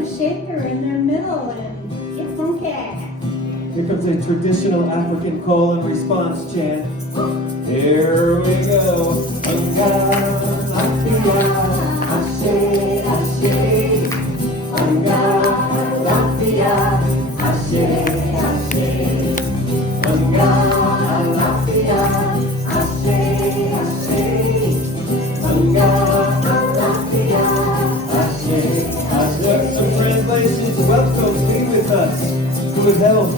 a shaker in their middle and get funky. Here comes a traditional African call and response chant. Here we go. Anga, Latvia, Ashe, Ashe. Anga, Latvia, Ashe, Ashe. Anga, Latvia, Ashe, Ashe. Anga, Latvia, Ashe, Ashe. Some translations. Welcome, be with us. Good health.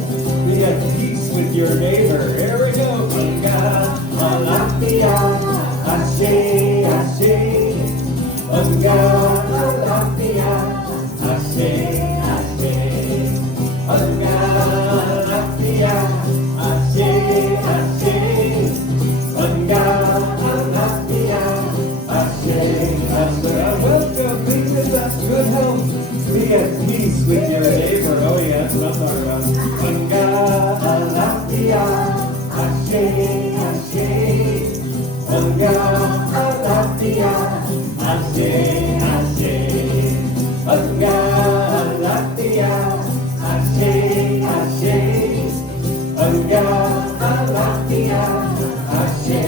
We got peace with your neighbor. Here we go. Anga, Latvia, Ashe, Ashe. Anga, Latvia, Ashe, Ashe. Anga, Latvia, Ashe, Ashe. Anga, Latvia, Ashe, Ashe. Welcome, be with us. Good health. Be at peace with your neighbor. Oh yeah, that's what I'm talking about. Anga, Latvia, Ashe, Ashe. Anga, Latvia, Ashe, Ashe. Anga, Latvia, Ashe, Ashe. Anga, Latvia, Ashe.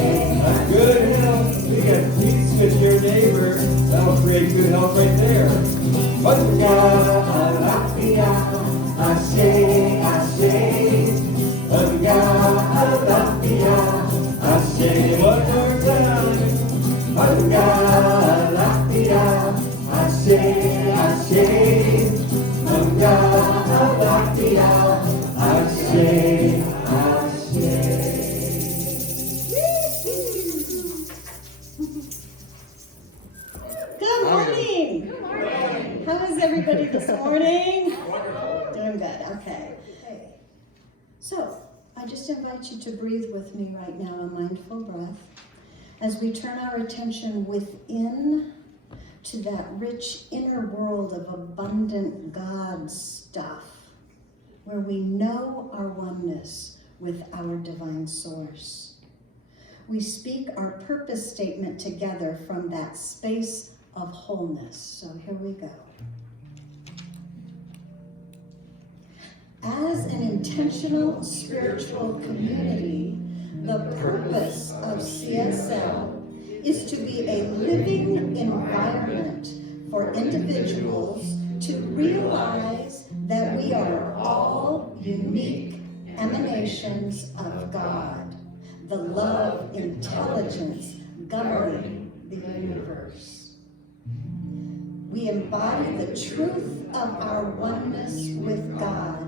Good health. We got peace with your neighbor. That'll create good health right there. Anga, Latvia, Ashe, Ashe. Anga, Latvia, Ashe. One more time. Anga, Latvia, Ashe, Ashe. Anga, Latvia, Ashe, Ashe. Good morning. How is everybody this morning? Doing good, okay. So, I just invite you to breathe with me right now, a mindful breath, as we turn our attention within to that rich inner world of abundant God stuff, where we know our oneness with our divine source. We speak our purpose statement together from that space of wholeness. So here we go. As an intentional spiritual community, the purpose of CSL is to be a living environment for individuals to realize that we are all unique emanations of God, the love intelligence governing the universe. We embody the truth of our oneness with God,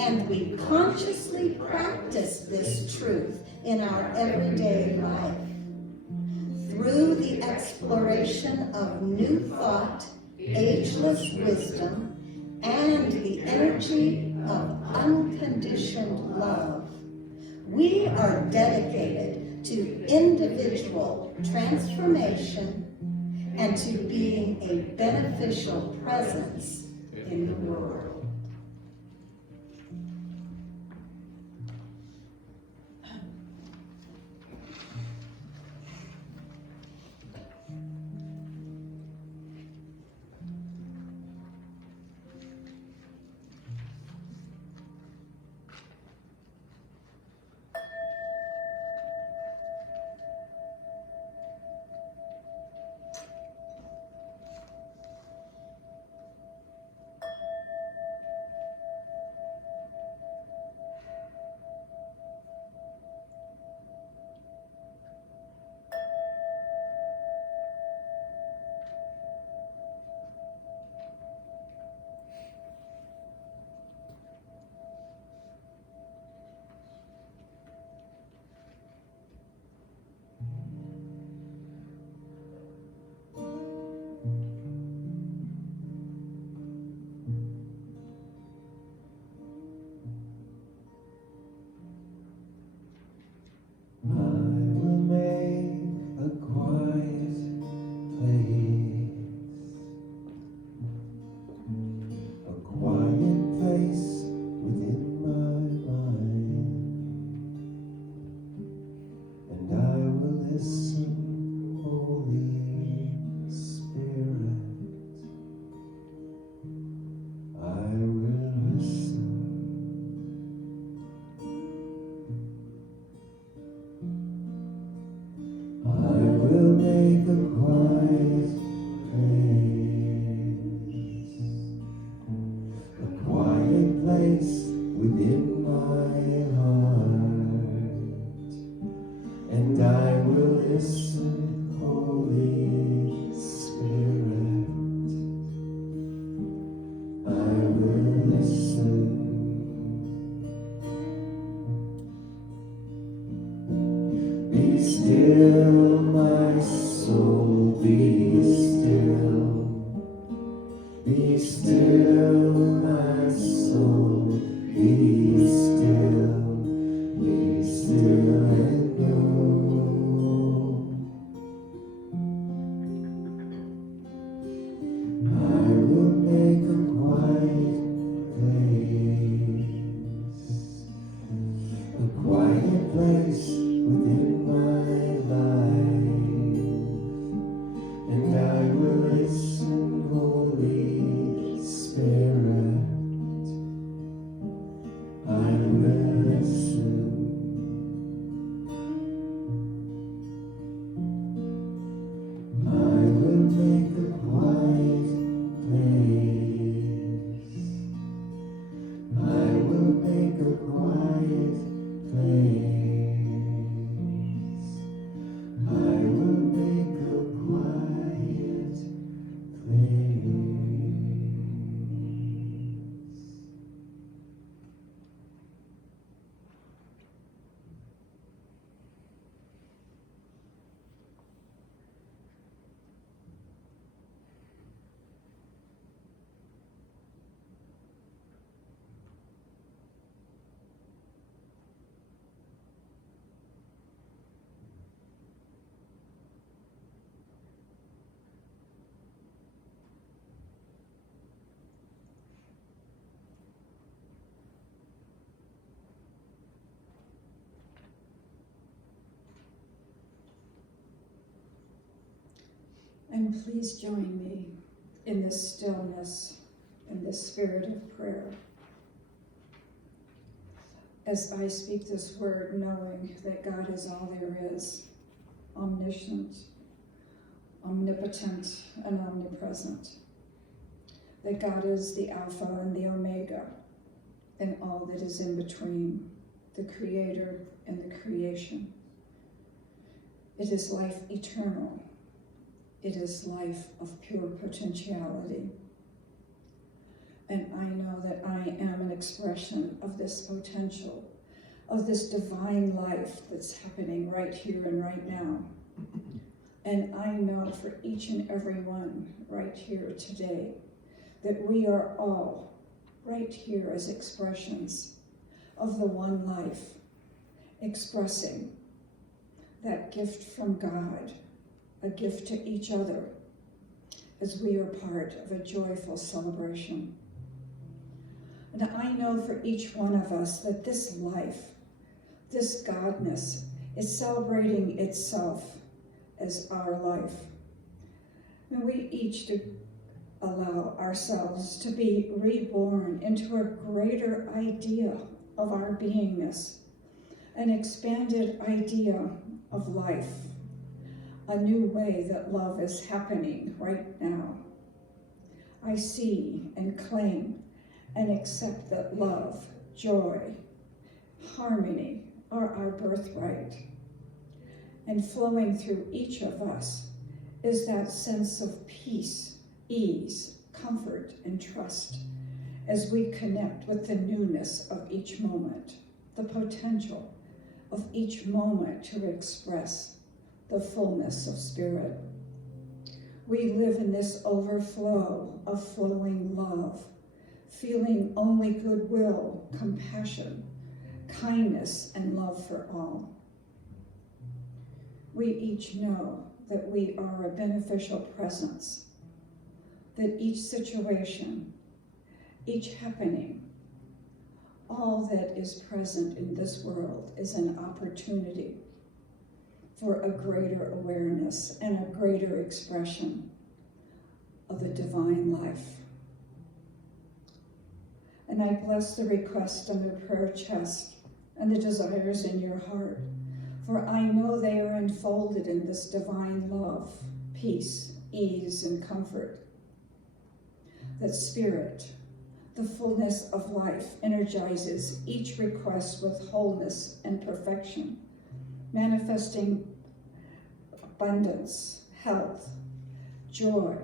and we consciously practice this truth in our everyday life. Through the exploration of new thought, ageless wisdom, and the energy of unconditioned love, we are dedicated to individual transformation and to being a beneficial presence in the world. And please join me in this stillness, in this spirit of prayer, as I speak this word, knowing that God is all there is, omniscient, omnipotent, and omnipresent. That God is the Alpha and the Omega, and all that is in between, the Creator and the creation. It is life eternal. It is life of pure potentiality. And I know that I am an expression of this potential, of this divine life that's happening right here and right now. And I know for each and every one right here today that we are all right here as expressions of the one life, expressing that gift from God, a gift to each other, as we are part of a joyful celebration. And I know for each one of us that this life, this Godness, is celebrating itself as our life. And we each do allow ourselves to be reborn into a greater idea of our beingness, an expanded idea of life, a new way that love is happening right now. I see and claim and accept that love, joy, harmony are our birthright. And flowing through each of us is that sense of peace, ease, comfort, and trust as we connect with the newness of each moment, the potential of each moment to express the fullness of spirit. We live in this overflow of flowing love, feeling only goodwill, compassion, kindness, and love for all. We each know that we are a beneficial presence, that each situation, each happening, all that is present in this world is an opportunity for a greater awareness and a greater expression of the divine life. And I bless the request on the prayer chest and the desires in your heart, for I know they are enfolded in this divine love, peace, ease, and comfort. That spirit, the fullness of life, energizes each request with wholeness and perfection, manifesting abundance, health, joy,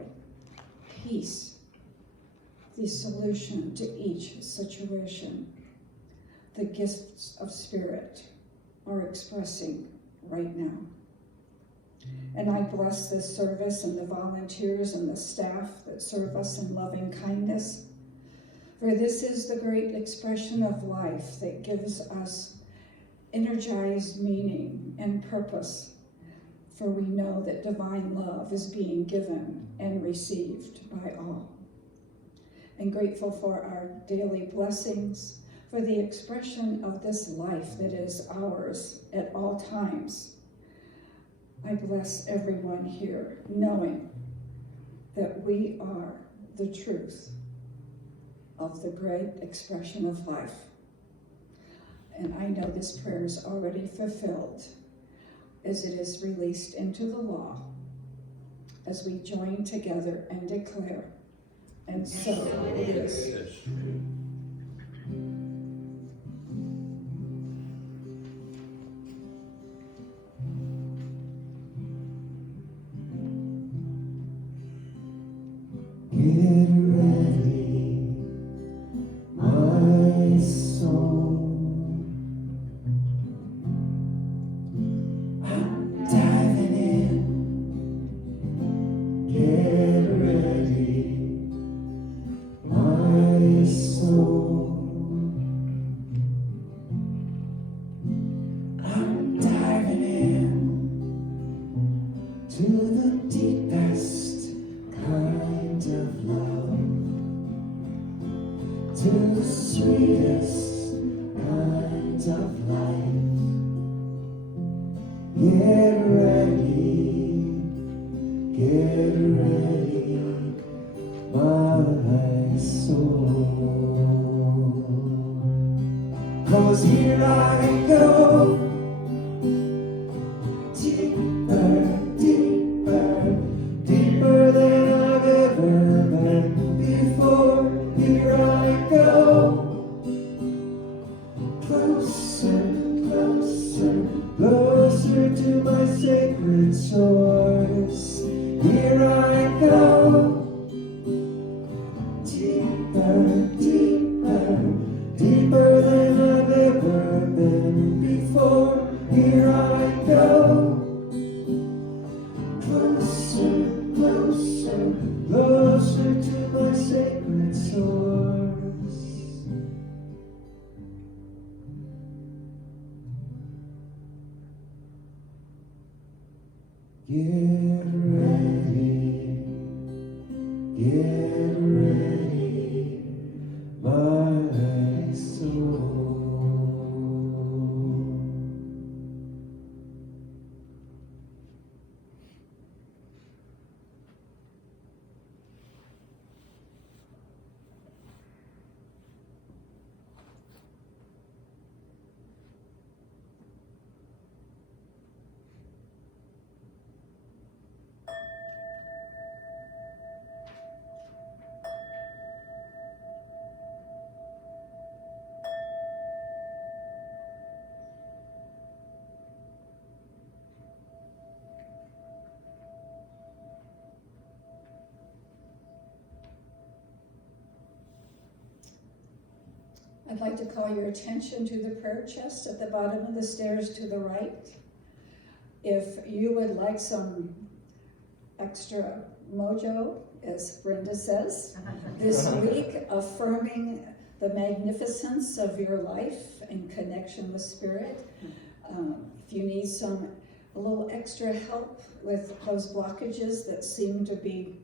peace, the solution to each situation. The gifts of spirit are expressing right now. And I bless this service and the volunteers and the staff that serve us in loving kindness. For this is the great expression of life that gives us energized meaning and purpose. For we know that divine love is being given and received by all. And grateful for our daily blessings, for the expression of this life that is ours at all times. I bless everyone here, knowing that we are the truth of the great expression of life. And I know this prayer is already fulfilled as it is released into the law, as we join together and declare, and so it is. Get ready, my soul. I'm diving in. Get ready, my soul. ready, my soul. 'Cause here I go, deeper, deeper, deeper than I've ever been before. Here I go, closer, closer, closer to my sacred source. Here I go, deeper, deeper, deeper than I've ever been before. Here I go, closer, closer, closer to my sacred source. Get ready, my soul. I'd like to call your attention to the prayer chest at the bottom of the stairs to the right. If you would like some extra mojo, as Brenda says, this week, affirming the magnificence of your life and connection with Spirit. If you need a little extra help with those blockages that seem to be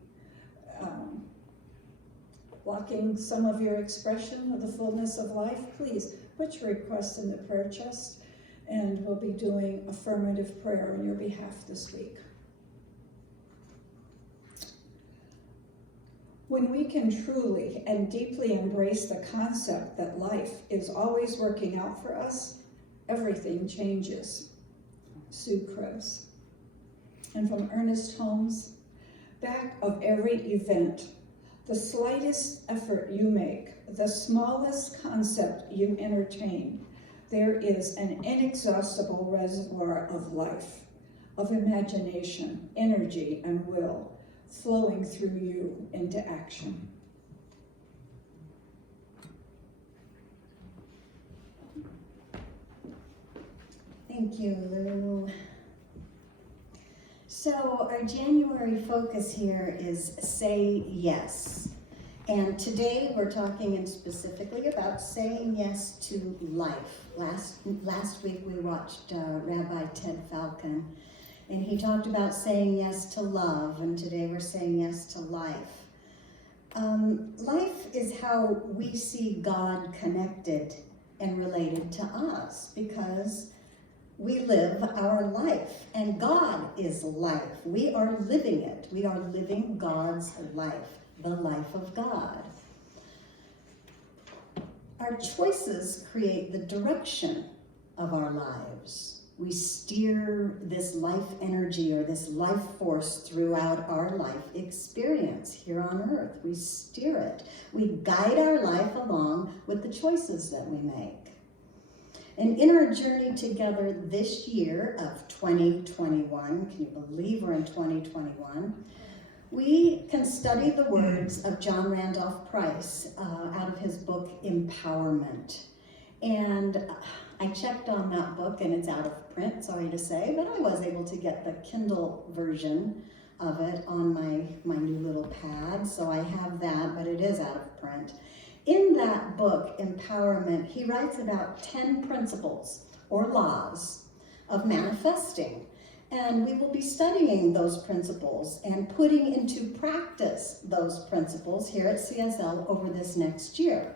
blocking some of your expression of the fullness of life, please put your request in the prayer chest, and we'll be doing affirmative prayer on your behalf this week. When we can truly and deeply embrace the concept that life is always working out for us, everything changes. Sue Krebs. And from Ernest Holmes, back of every event, the slightest effort you make, the smallest concept you entertain, there is an inexhaustible reservoir of life, of imagination, energy, and will flowing through you into action. Thank you, Lou. So our January focus here is say yes. And today we're talking specifically about saying yes to life. Last week we watched Rabbi Ted Falcon, and he talked about saying yes to love, and today we're saying yes to life. Life is how we see God connected and related to us, because we live our life, and God is life. We are living it. We are living God's life, the life of God. Our choices create the direction of our lives. We steer this life energy or this life force throughout our life experience here on earth. We steer it. We guide our life along with the choices that we make. And in our journey together this year of 2021, can you believe we're in 2021? We can study the words of John Randolph Price out of his book, Empowerment. And I checked on that book, and it's out of print, sorry to say, but I was able to get the Kindle version of it on my new little pad, so I have that, but it is out of print. In that book, Empowerment, he writes about 10 principles or laws of manifesting. And we will be studying those principles and putting into practice those principles here at CSL over this next year.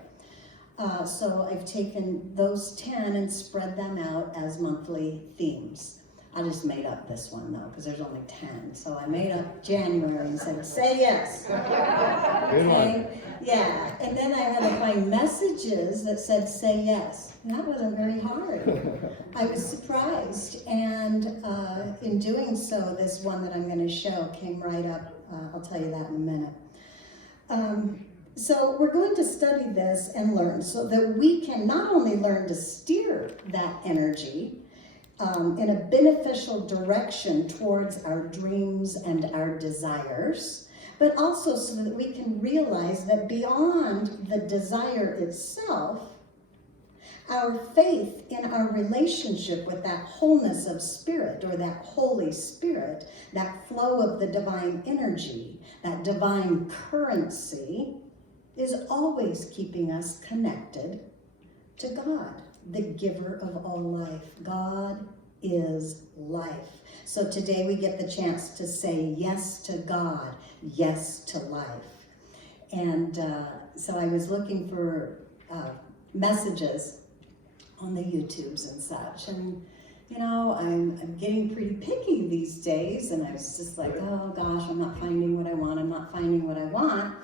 So I've taken those 10 and spread them out as monthly themes. I just made up this one though, because there's only 10. So I made up January and said, say yes. Okay? Yeah. And then I had to find messages that said, say yes. And that wasn't very hard. I was surprised. And in doing so, this one that I'm going to show came right up. I'll tell you that in a minute. So we're going to study this and learn so that we can not only learn to steer that energy in a beneficial direction towards our dreams and our desires, but also so that we can realize that beyond the desire itself, our faith in our relationship with that wholeness of spirit, or that Holy Spirit, that flow of the divine energy, that divine currency, is always keeping us connected to God, the giver of all life. God is life. So today we get the chance to say yes to God, yes to life. And so I was looking for messages on the YouTubes and such. And, you know, I'm getting pretty picky these days. And I was just like, oh gosh, I'm not finding what I want. I'm not finding what I want.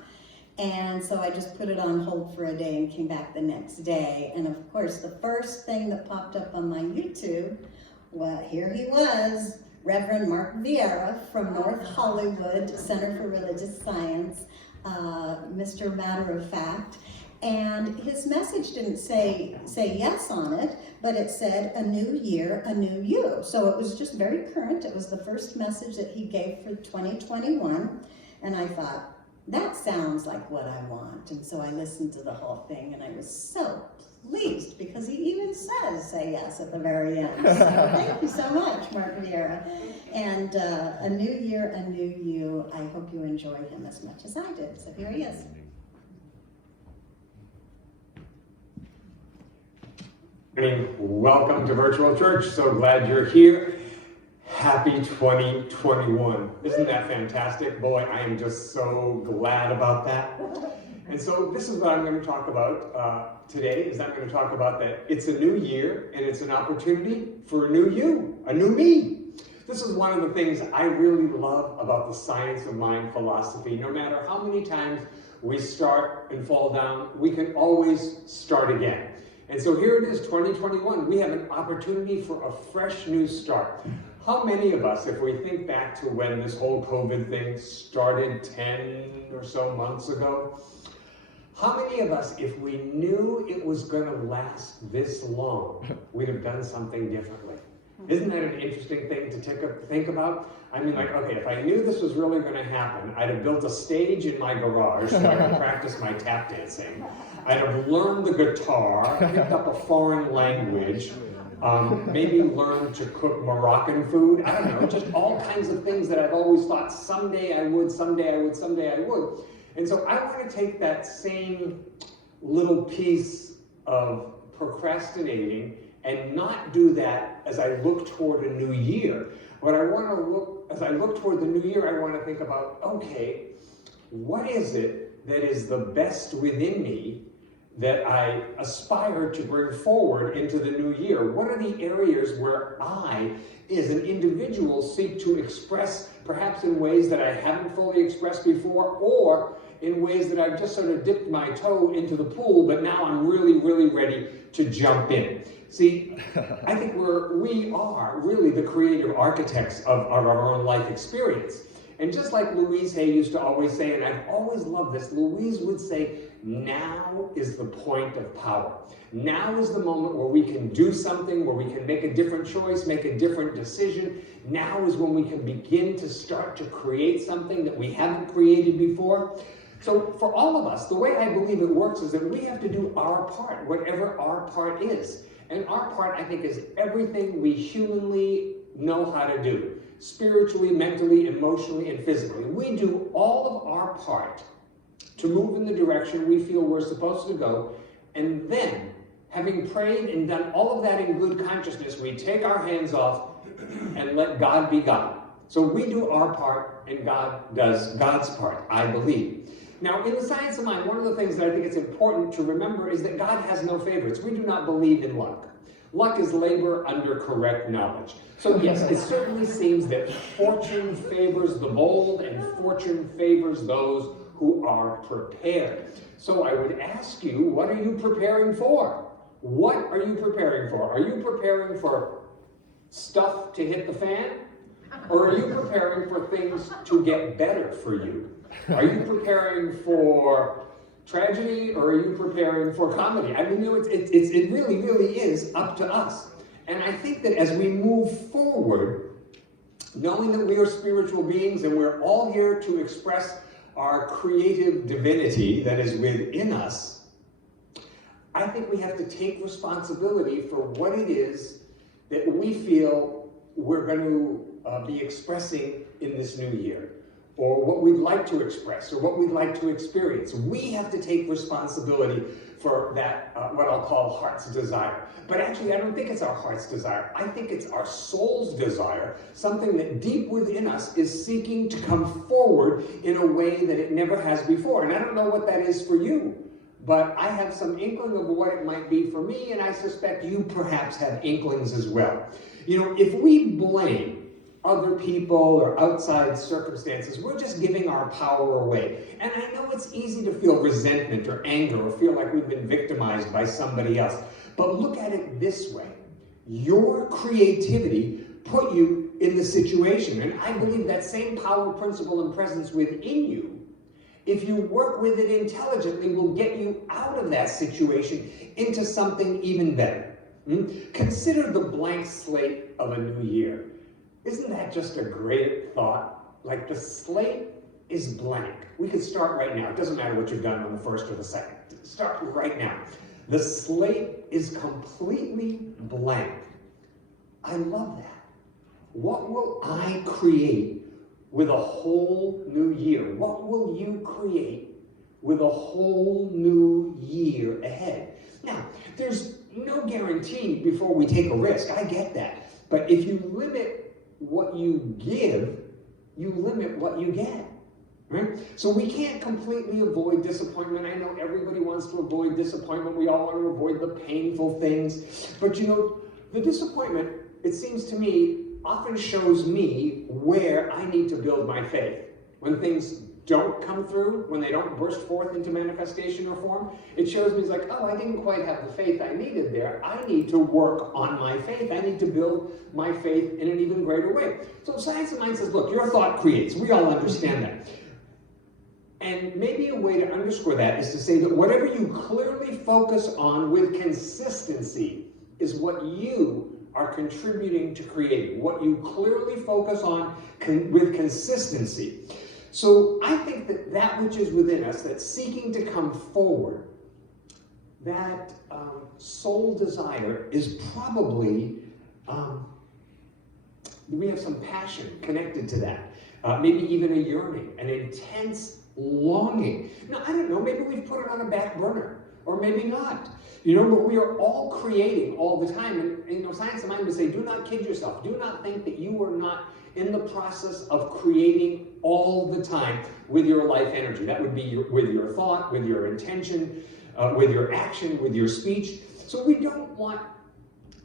And so I just put it on hold for a day and came back the next day. And of course, the first thing that popped up on my YouTube, well, here he was, Reverend Mark Vieira from North Hollywood Center for Religious Science, Mr. Matter of Fact. And his message didn't say yes on it, but it said, a new year, a new you. So it was just very current. It was the first message that he gave for 2021. And I thought, that sounds like what I want. And so I listened to the whole thing, and I was so pleased because he even says say yes at the very end. So thank you so much, Mark Vieira. And a new year, a new you. I hope you enjoy him as much as I did. So here he is. Welcome to Virtual Church. So glad you're here. Happy 2021. Isn't that fantastic? Boy, I am just so glad about that. And so this is what I'm going to talk about today, is I'm going to talk about that it's a new year and it's an opportunity for a new you, a new me. This is one of the things I really love about the science of mind philosophy. No matter how many times we start and fall down, we can always start again. And so here it is, 2021. We have an opportunity for a fresh new start. How many of us, if we think back to when this whole COVID thing started 10 or so months ago, how many of us, if we knew it was going to last this long, we'd have done something differently? Isn't that an interesting thing to think about? I mean, like, okay, if I knew this was really going to happen, I'd have built a stage in my garage so I could practice my tap dancing. I'd have learned the guitar, picked up a foreign language, maybe learned to cook Moroccan food. I don't know, just all kinds of things that I've always thought someday I would, someday I would, someday I would. And so I want to take that same little piece of procrastinating and not do that as I look toward a new year. As I look toward the new year, I want to think about, okay, what is it that is the best within me that I aspire to bring forward into the new year? What are the areas where I, as an individual, seek to express, perhaps in ways that I haven't fully expressed before, or in ways that I've just sort of dipped my toe into the pool, but now I'm really, really ready to jump in? See, I think we are really the creative architects of our own life experience. And just like Louise Hay used to always say, and I've always loved this, Louise would say, now is the point of power. Now is the moment where we can do something, where we can make a different choice, make a different decision. Now is when we can begin to start to create something that we haven't created before. So for all of us, the way I believe it works is that we have to do our part, whatever our part is. And our part, I think, is everything we humanly know how to do. Spiritually, mentally, emotionally, and physically. We do all of our part to move in the direction we feel we're supposed to go, and then, having prayed and done all of that in good consciousness, we take our hands off and let God be God. So we do our part, and God does God's part, I believe. Now, in the science of mind, one of the things that I think it's important to remember is that God has no favorites. We do not believe in luck. Luck is labor under correct knowledge. So yes, it certainly seems that fortune favors the bold and fortune favors those who are prepared. So I would ask you, what are you preparing for? What are you preparing for? Are you preparing for stuff to hit the fan? Or are you preparing for things to get better for you? Are you preparing for tragedy, or are you preparing for comedy? I mean, it really, really is up to us. And I think that as we move forward, knowing that we are spiritual beings and we're all here to express our creative divinity that is within us, I think we have to take responsibility for what it is that we feel we're going to be expressing in this new year, or what we'd like to express, or what we'd like to experience. We have to take responsibility for that, what I'll call heart's desire. But actually, I don't think it's our heart's desire. I think it's our soul's desire, something that deep within us is seeking to come forward in a way that it never has before. And I don't know what that is for you, but I have some inkling of what it might be for me, and I suspect you perhaps have inklings as well. You know, if we blame other people or outside circumstances, we're just giving our power away. And I know it's easy to feel resentment or anger or feel like we've been victimized by somebody else. But look at it this way. Your creativity put you in the situation. And I believe that same power, principle, and presence within you, if you work with it intelligently, will get you out of that situation into something even better. Consider the blank slate of a new year. Isn't that just a great thought? Like, the slate is blank. We could start right now. It doesn't matter what you've done on the first or the second. Start right now. The slate is completely blank. I love that. What will I create with a whole new year? What will you create with a whole new year ahead? Now, there's no guarantee before we take a risk. I get that. But if you limit what you give, you limit what you get, right? So we can't completely avoid disappointment. I know everybody wants to avoid disappointment. We all want to avoid the painful things. But you know, the disappointment, it seems to me, often shows me where I need to build my faith. When things don't come through, when they don't burst forth into manifestation or form, it shows me, it's like, oh, I didn't quite have the faith I needed there. I need to work on my faith. I need to build my faith in an even greater way. So Science of Mind says, look, your thought creates. We all understand that. And maybe a way to underscore that is to say that whatever you clearly focus on with consistency is what you are contributing to creating. What you clearly focus on with consistency. So I think that that which is within us, that's seeking to come forward, that soul desire is probably, we have some passion connected to that. Maybe even a yearning, an intense longing. Now, I don't know, maybe we've put it on a back burner, or maybe not. You know, but we are all creating all the time. And you know, Science of Mind would say, do not kid yourself. Do not think that you are not in the process of creating all the time with your life energy. That would be with your thought, with your intention, with your action, with your speech. So we don't want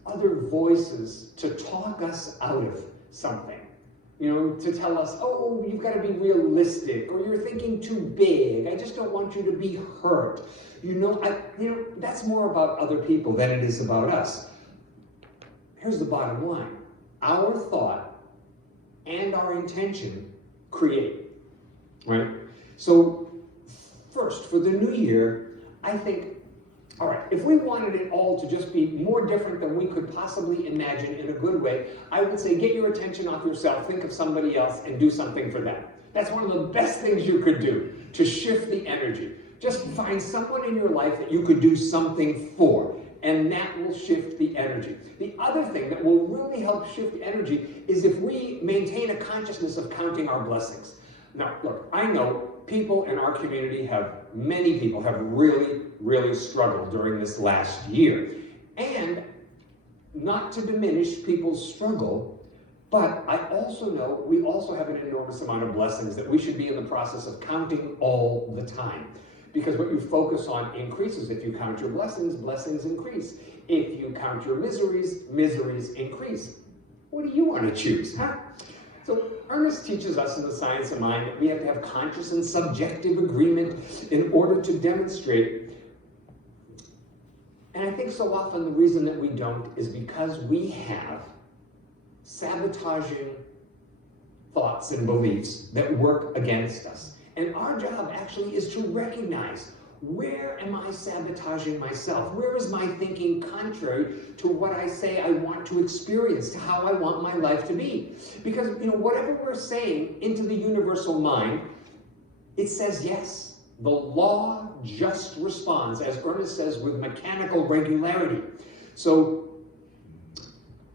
other voices to talk us out of something. You know, to tell us, oh, you've got to be realistic, or you're thinking too big. I just don't want you to be hurt. You know, that's more about other people than it is about us. Here's the bottom line. Our thought and our intention create, right? So first, for the new year, I think, all right, if we wanted it all to just be more different than we could possibly imagine in a good way, I would say get your attention off yourself, think of somebody else, and do something for them. That's one of the best things you could do, to shift the energy. Just find someone in your life that you could do something for, and that will shift the energy. The other thing that will really help shift energy is if we maintain a consciousness of counting our blessings. Now, look, I know people in our community many people have really, really struggled during this last year. And not to diminish people's struggle, but I also know we also have an enormous amount of blessings that we should be in the process of counting all the time. Because what you focus on increases. If you count your blessings, blessings increase. If you count your miseries, miseries increase. What do you want to choose, huh? So Ernest teaches us in the science of mind that we have to have conscious and subjective agreement in order to demonstrate. And I think so often the reason that we don't is because we have sabotaging thoughts and beliefs that work against us. And our job actually is to recognize, where am I sabotaging myself? Where is my thinking contrary to what I say I want to experience, to how I want my life to be? Because, whatever we're saying into the universal mind, it says yes. The law just responds, as Ernest says, with mechanical regularity. So,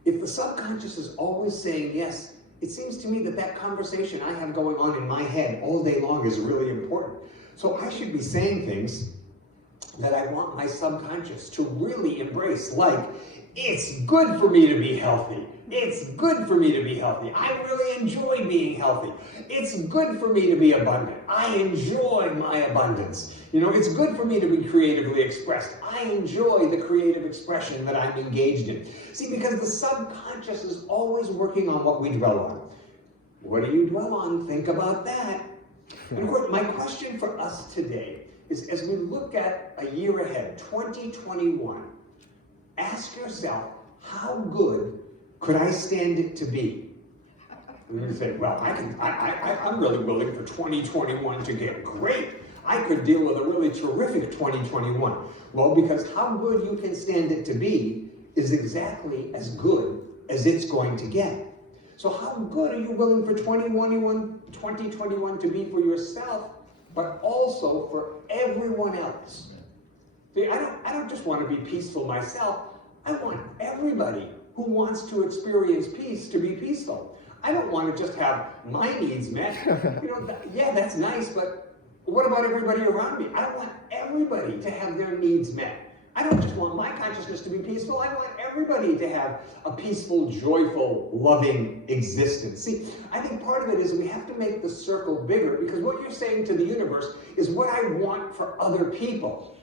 if the subconscious is always saying yes, it seems to me that that conversation I have going on in my head all day long is really important. So I should be saying things that I want my subconscious to really embrace, like, it's good for me to be healthy. It's good for me to be healthy. I really enjoy being healthy. It's good for me to be abundant. I enjoy my abundance. It's good for me to be creatively expressed. I enjoy the creative expression that I'm engaged in. See, because the subconscious is always working on what we dwell on. What do you dwell on? Think about that. And of course, my question for us today is, as we look at a year ahead, 2021, ask yourself, how good could I stand it to be? And you say, well, I'm really willing for 2021 to get great. I could deal with a really terrific 2021. Well, because how good you can stand it to be is exactly as good as it's going to get. So how good are you willing for 2021 to be for yourself, but also for everyone else? See, I don't just want to be peaceful myself. I want everybody who wants to experience peace to be peaceful. I don't want to just have my needs met. Yeah, that's nice, but what about everybody around me? I want everybody to have their needs met. I don't just want my consciousness to be peaceful. I want everybody to have a peaceful, joyful, loving existence. See, I think part of it is we have to make the circle bigger, because what you're saying to the universe is what I want for other people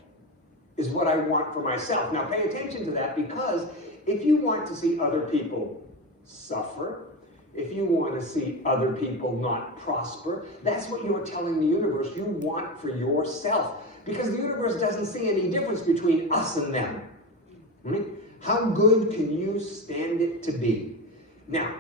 is what I want for myself. Now pay attention to that, because if you want to see other people suffer, if you want to see other people not prosper, that's what you're telling the universe you want for yourself. Because the universe doesn't see any difference between us and them. Right? How good can you stand it to be? Now,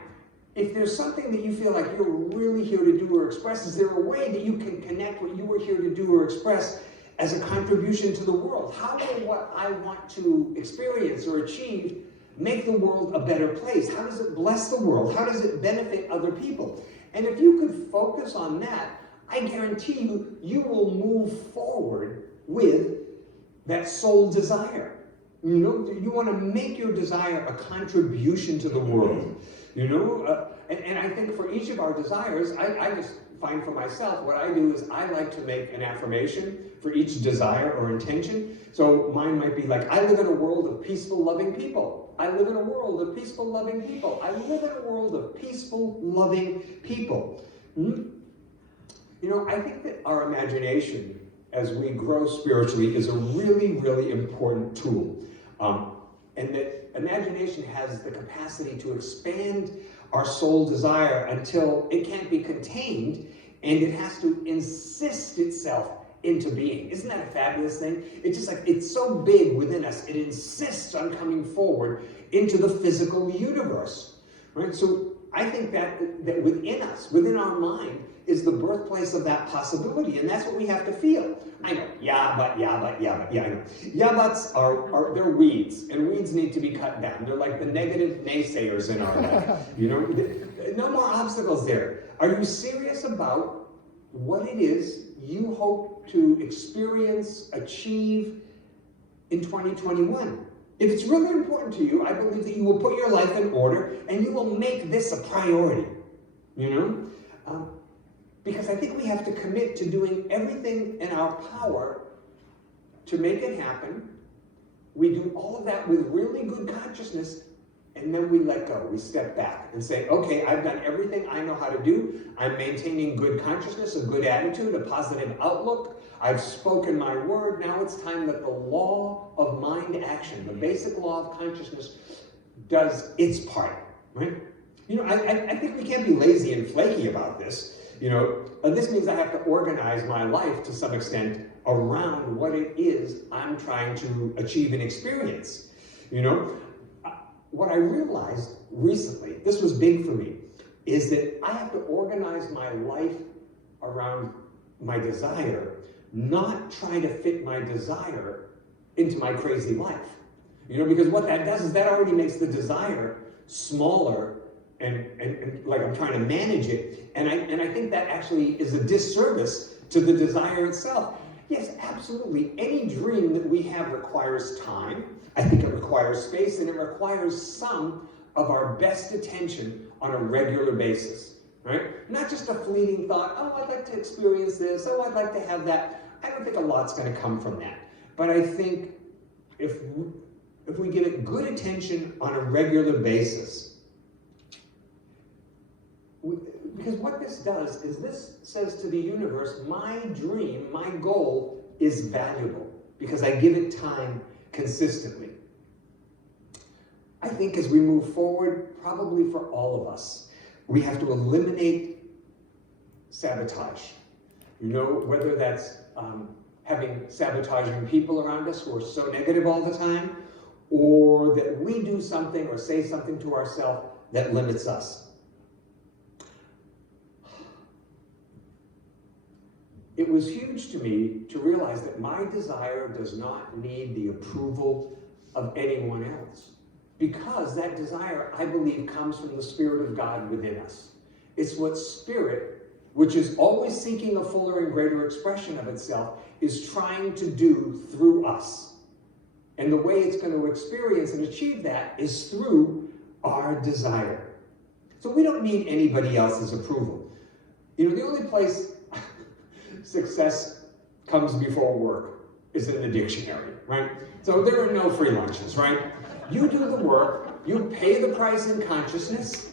if there's something that you feel like you're really here to do or express, is there a way that you can connect what you were here to do or express as a contribution to the world? How will what I want to experience or achieve make the world a better place? How does it bless the world? How does it benefit other people? And if you could focus on that, I guarantee you, you will move forward with that soul desire. You want to make your desire a contribution to the world. And I think for each of our desires, I just find for myself, what I do is I like to make an affirmation for each desire or intention. So mine might be like, I live in a world of peaceful, loving people. I live in a world of peaceful, loving people. I live in a world of peaceful, loving people. I think that our imagination, as we grow spiritually, is a really, really important tool. And that imagination has the capacity to expand our soul desire until it can't be contained, and it has to insist itself into being. Isn't that a fabulous thing? It's just like, it's so big within us, it insists on coming forward into the physical universe. Right? So I think that within us, within our mind, is the birthplace of that possibility, and that's what we have to feel. I know, yeah, but, I know. Yeah, buts they're weeds, and weeds need to be cut down. They're like the negative naysayers in our life. No more obstacles there. Are you serious about what it is you hope to experience, achieve in 2021? If it's really important to you, I believe that you will put your life in order, and you will make this a priority, because I think we have to commit to doing everything in our power to make it happen. We do all of that with really good consciousness, And then we let go, we step back and say, okay, I've done everything I know how to do. I'm maintaining good consciousness, a good attitude, a positive outlook. I've spoken my word. Now it's time that the law of mind action, the basic law of consciousness, does its part, right? You know, I think we can't be lazy and flaky about this. You know, this means I have to organize my life to some extent around what it is I'm trying to achieve and experience. You know, what I realized recently, this was big for me, is that I have to organize my life around my desire, not try to fit my desire into my crazy life. You know, because what that does is that already makes the desire smaller and like I'm trying to manage it. And I think that actually is a disservice to the desire itself. Yes, absolutely. Any dream that we have requires time. I think it requires space, and it requires some of our best attention on a regular basis, right? Not just a fleeting thought, oh, I'd like to experience this, oh, I'd like to have that. I don't think a lot's going to come from that. But I think if we give it good attention on a regular basis, because what this does is this says to the universe, my dream, my goal is valuable because I give it time consistently. I think as we move forward, probably for all of us, we have to eliminate sabotage. You know, whether that's having sabotaging people around us who are so negative all the time, or that we do something or say something to ourselves that limits us. It was huge to me to realize that my desire does not need the approval of anyone else, because that desire, I believe, comes from the Spirit of God within us. It's what Spirit, which is always seeking a fuller and greater expression of itself, is trying to do through us. And the way it's going to experience and achieve that is through our desire. So we don't need anybody else's approval. You know, the only place success comes before work is in the dictionary, right? So there are no free lunches, right? You do the work, you pay the price in consciousness,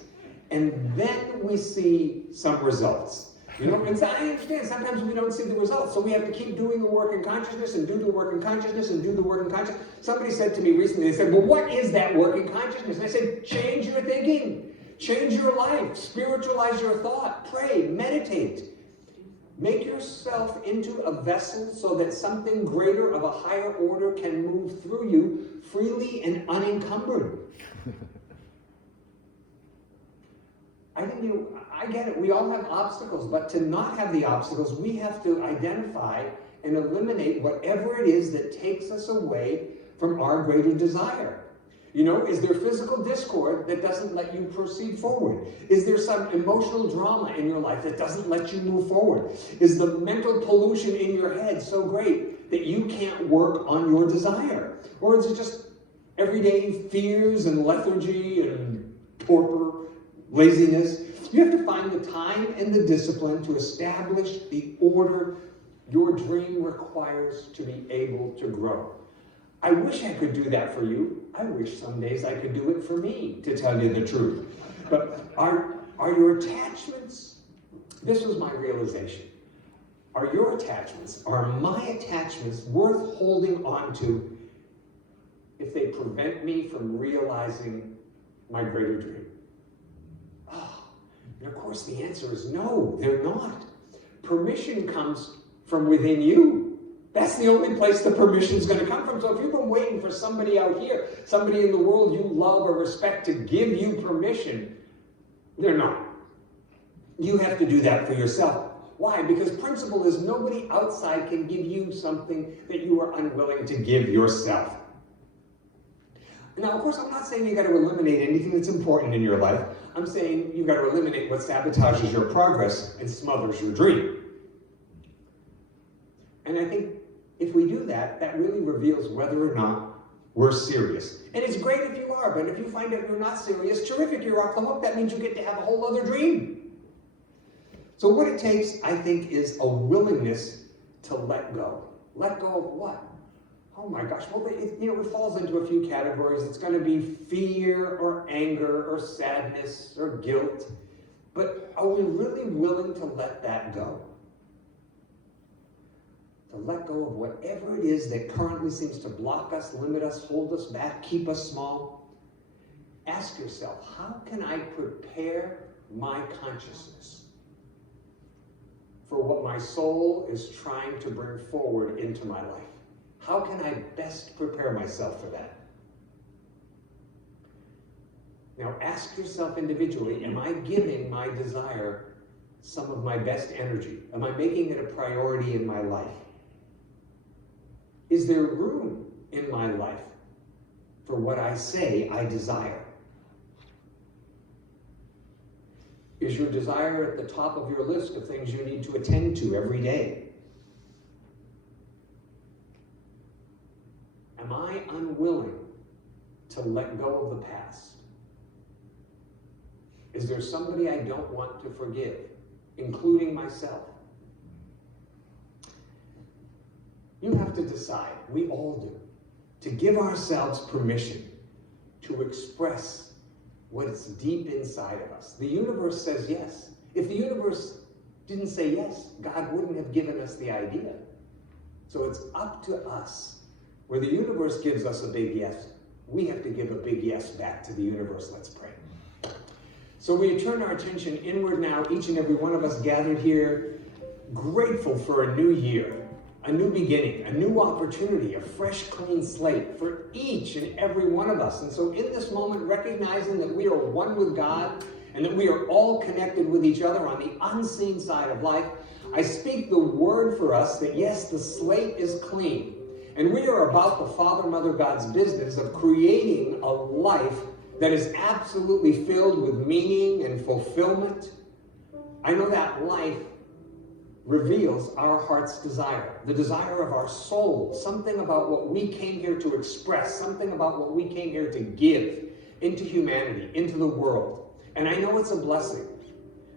and then we see some results. You know, and so I understand sometimes we don't see the results, so we have to keep doing the work in consciousness and do the work in consciousness and do the work in consciousness. Somebody said to me recently, they said, well, what is that work in consciousness? And I said, change your thinking, change your life, spiritualize your thought, pray, meditate. Make yourself into a vessel so that something greater of a higher order can move through you freely and unencumbered. I get it. We all have obstacles, but to not have the obstacles, we have to identify and eliminate whatever it is that takes us away from our greater desire. You know, is there physical discord that doesn't let you proceed forward? Is there some emotional drama in your life that doesn't let you move forward? Is the mental pollution in your head so great that you can't work on your desire? Or is it just everyday fears and lethargy and torpor, laziness? You have to find the time and the discipline to establish the order your dream requires to be able to grow. I wish I could do that for you. I wish some days I could do it for me, to tell you the truth. But are your attachments, this was my realization, are your attachments, are my attachments worth holding on to if they prevent me from realizing my greater dream? Oh, and of course the answer is no, they're not. Permission comes from within you. That's the only place the permission is going to come from. So if you've been waiting for somebody out here, somebody in the world you love or respect to give you permission, they're not. You have to do that for yourself. Why? Because principle is nobody outside can give you something that you are unwilling to give yourself. Now, of course, I'm not saying you got to eliminate anything that's important in your life. I'm saying you got to eliminate what sabotages your progress and smothers your dream. And I think if we do that, that really reveals whether or not we're serious. And it's great if you are, but if you find out you're not serious, terrific, you're off the hook. That means you get to have a whole other dream. So what it takes, I think, is a willingness to let go. Let go of what? Oh my gosh, well, it falls into a few categories. It's going to be fear or anger or sadness or guilt. But are we really willing to let that go? To let go of whatever it is that currently seems to block us, limit us, hold us back, keep us small? Ask yourself, how can I prepare my consciousness for what my soul is trying to bring forward into my life? How can I best prepare myself for that? Now ask yourself individually, am I giving my desire some of my best energy? Am I making it a priority in my life? Is there room in my life for what I say I desire? Is your desire at the top of your list of things you need to attend to every day? Am I unwilling to let go of the past? Is there somebody I don't want to forgive, including myself? You have to decide, we all do, to give ourselves permission to express what's deep inside of us. The universe says yes. If the universe didn't say yes, God wouldn't have given us the idea. So it's up to us. Where the universe gives us a big yes, we have to give a big yes back to the universe. Let's pray. So we turn our attention inward now, each and every one of us gathered here, grateful for a new year, a new beginning, a new opportunity, a fresh, clean slate for each and every one of us. And so in this moment, recognizing that we are one with God and that we are all connected with each other on the unseen side of life, I speak the word for us that yes, the slate is clean. And we are about the Father, Mother, God's business of creating a life that is absolutely filled with meaning and fulfillment. I know that life reveals our heart's desire, the desire of our soul, something about what we came here to express, something about what we came here to give into humanity, into the world. And I know it's a blessing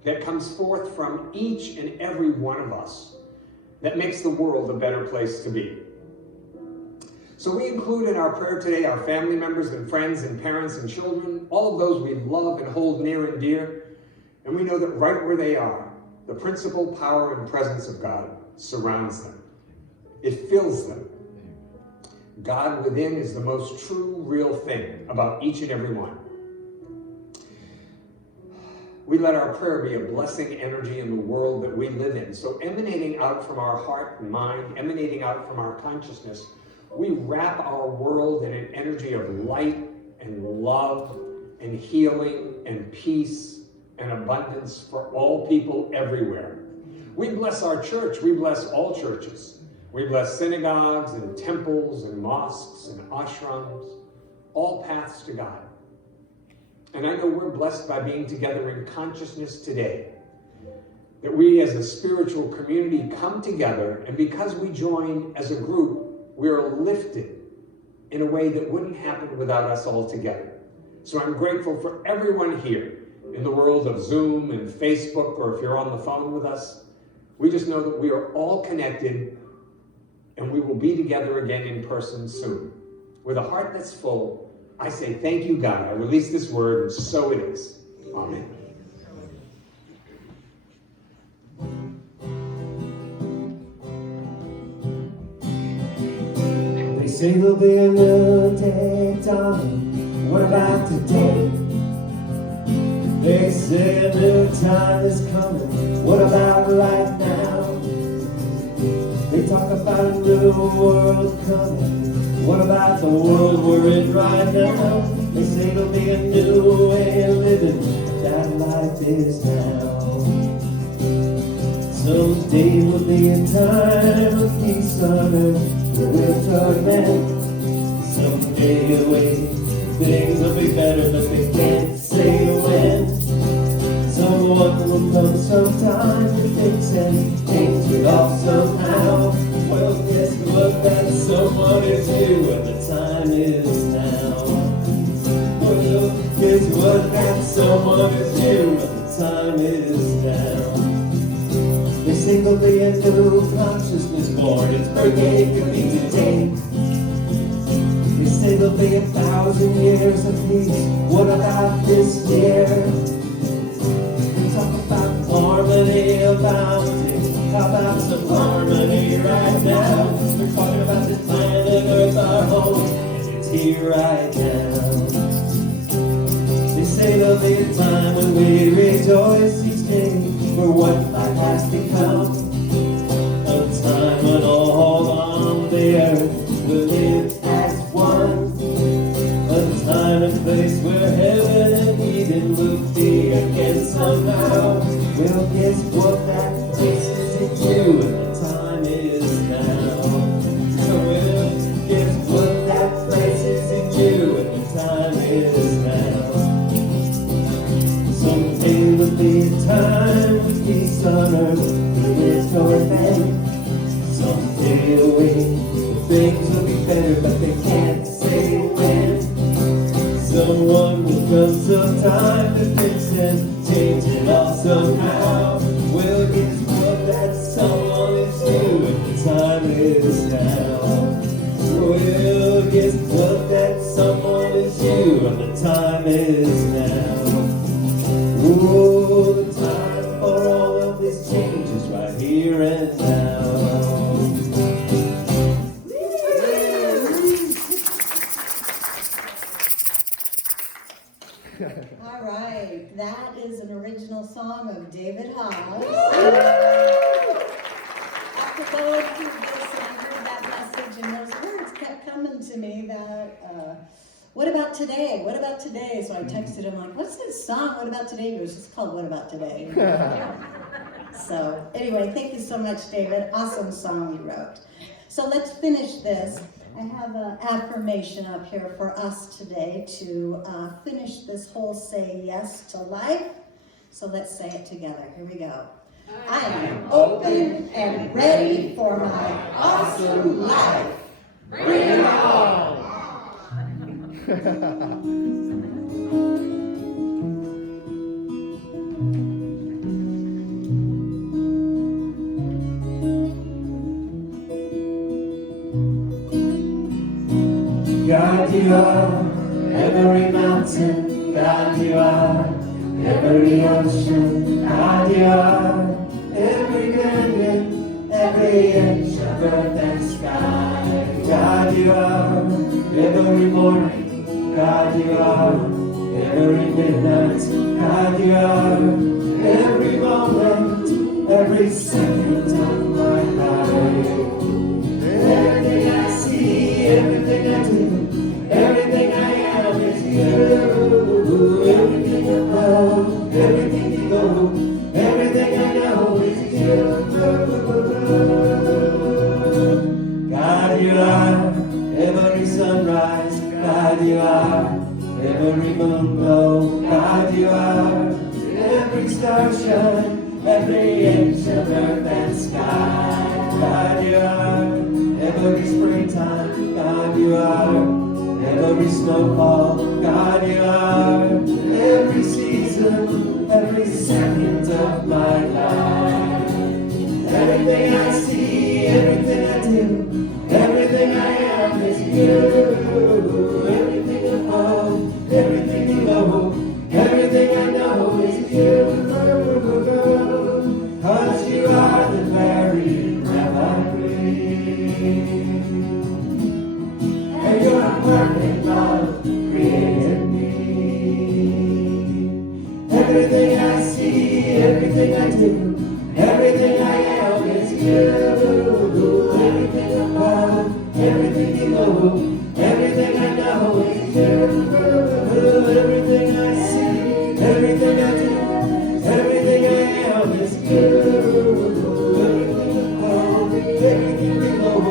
that comes forth from each and every one of us that makes the world a better place to be. So we include in our prayer today our family members and friends and parents and children, all of those we love and hold near and dear. And we know that right where they are, the principle, power, and presence of God surrounds them. It fills them. God within is the most true, real thing about each and every one. We let our prayer be a blessing energy in the world that we live in. So emanating out from our heart and mind, emanating out from our consciousness, we wrap our world in an energy of light and love and healing and peace and abundance for all people everywhere. We bless our church. We bless all churches. We bless synagogues and temples and mosques and ashrams, all paths to God. And I know we're blessed by being together in consciousness today, that we as a spiritual community come together, and because we join as a group, we are lifted in a way that wouldn't happen without us all together. So I'm grateful for everyone here in the world of Zoom and Facebook, or if you're on the phone with us. We just know that we are all connected, and we will be together again in person soon. With a heart that's full, I say thank you, God. I release this word, and so it is. Amen. They say there'll be a new day dawning. What about today? They say a new time is coming. What about right now? They talk about a new world coming. What about the world we're in right now? They say there'll be a new way of living. That life is now. Someday will be a time of peace on earth with our men. Someday away, things will be better, but they can't say when. Someone will come sometime to fix and change it all somehow. Well, guess what? That someone is you, and the time is now. Well, guess what? That someone is you, and the time is now. They say there'll be a new consciousness born. Its birthday could be today. 1,000 years of peace. What about this year? We talk about harmony abounding. How about some harmony right now? We're talking about this planet Earth, our home, and it's here right now. They say there'll be a time when we rejoice each day for what life has become. A time when all on the earth will live as one. A time and place where heaven and Eden will be again somehow. Well, guess what that place is in you, and the time is now. So well, guess what that place is in you, and the time is now. Someday there'll be a time with peace on earth, with joy and someday away, things will be better, but they can't say when. Someone will come sometime to fix and change it all somehow. Well, guess what that someone is you, and the time is now. Well, guess what that someone is you, and the time is now. Oh, the time for all of these changes right here and now. All right, that is an original song of David Hauze. After going through this and I heard that message and those words kept coming to me that, what about today? What about today? So I texted him like, what's this song? What about today? He goes, it's called What About Today? So anyway, thank you so much, David. Awesome song you wrote. So let's finish this. I have an affirmation up here for us today to finish this whole Say Yes to Life. So let's say it together. Here we go. I am open and ready for my awesome life. Bring it on! God, you are every mountain. God, you are every ocean. God, you are every canyon, every inch of earth and sky. God, you are every morning. God, you are every midnight. God, you are every moment, every second of my life. Everything I see, everything I do, everything I am is you. Everything above, everything below, everything I know is you. God, you are every sunrise. God, you are every moon glow. God, you are every star shine, every inch of earth and sky. God, you are every springtime. God, you are every snowfall. God, you are every season, every second of my life. Everything I see, everything I do, everything I am is you. Everything above, everything below, everything I know is you. 'Cause you are the very breath I breathe. And your perfect love created me. Everything I see, everything I do, everything I am is you. Everything above, everything below, everything I know is you. Everything I see, everything I do, everything I am is you. Everything above, everything below,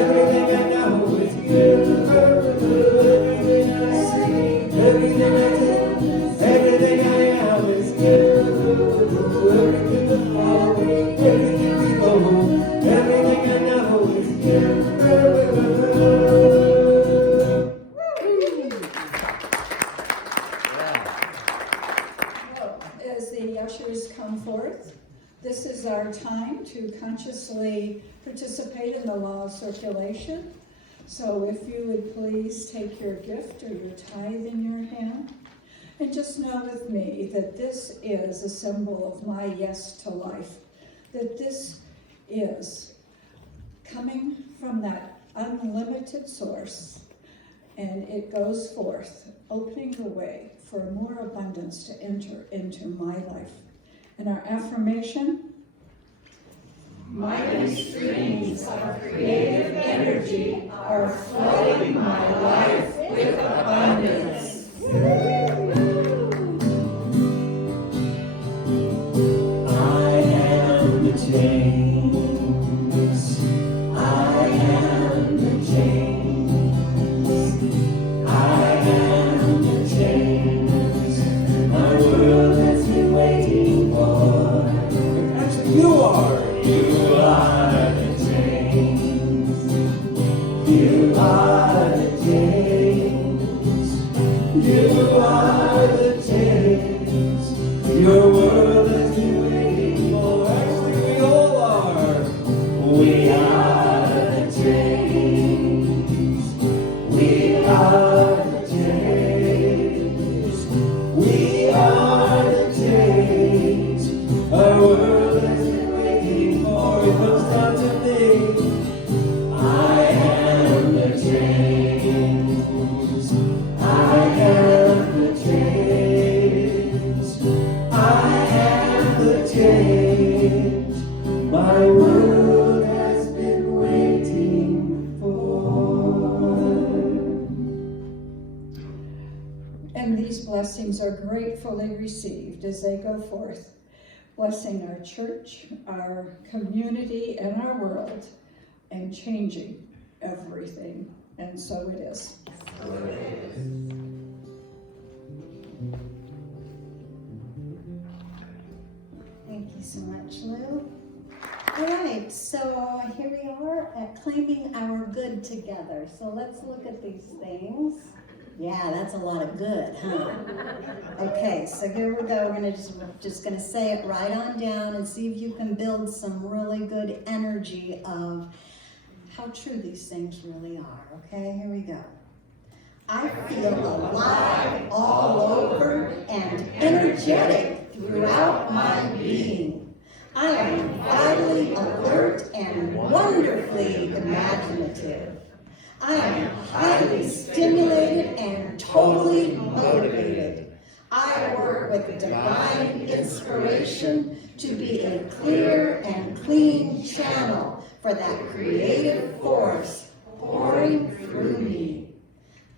everything I know is you. Everything I see, everything I do, everything I am is you. Everything above, everything below, everything I know is you. As the ushers come forth, this is our time to consciously participate in the law of circulation. So if you would please take your gift or your tithe in your hand, and just know with me that this is a symbol of my yes to life, that this is coming from that unlimited source, and it goes forth, opening the way for more abundance to enter into my life. And our affirmation: mighty streams of creative energy are flooding my life with abundance. I am the chains. I am the chains. I am the chains. My world has been waiting for. Actually, you are. You are the chains. You are the chains. You are the chains. Your world has been waiting for. Actually, we all are. We are the chains. We are the chains. We are the chains. Our world has been waiting for. It comes down to me. I am the chains. I am the chains. I am the chains. My world has been waiting for. And these blessings are gratefully received as they go forth, blessing our church, our community, and our world, and changing everything. And so it is. Thank you so much, Lou. All right, so here we are at claiming our good together. So let's look at these things. Yeah, that's a lot of good, huh? Okay, so here we go. We're gonna just gonna say it right on down and see if you can build some really good energy of how true these things really are. Okay, here we go. I feel alive all over and energetic throughout my being. I am vitally alert and wonderfully imaginative. I am highly stimulated and totally motivated. I work with divine inspiration to be a clear and clean channel for that creative force pouring through me.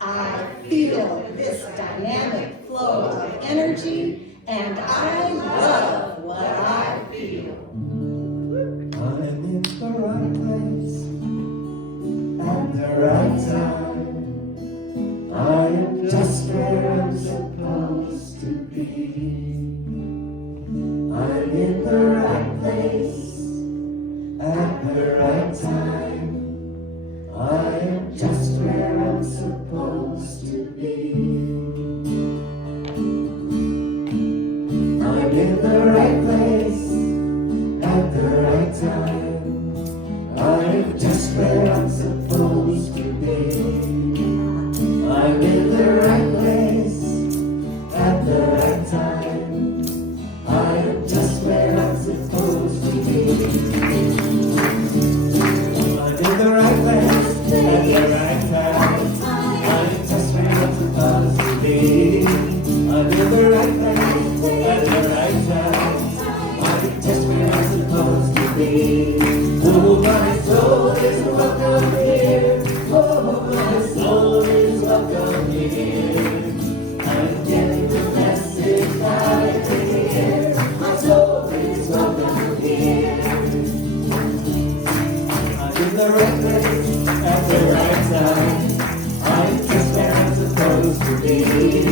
I feel this dynamic flow of energy, and I love what I feel. I'm in the right place at the right time. I am just where I'm supposed to be. I'm in the right place at the right time. I am just where I'm supposed to be. I'm in the right place at the right time. I am just where I'm supposed to be. I'm in the right place at the right time. I am just where I'm supposed to be. I'm in the right place at the right time. I am just where I'm supposed to be. I'm in the right place at the right time. I'm just where I'm supposed to be. Oh, my soul is welcome here. Oh, my soul is welcome here. I'm getting the message I can hear. My soul is welcome here. I'm in the right place at the right time. I'm just where I'm supposed to be.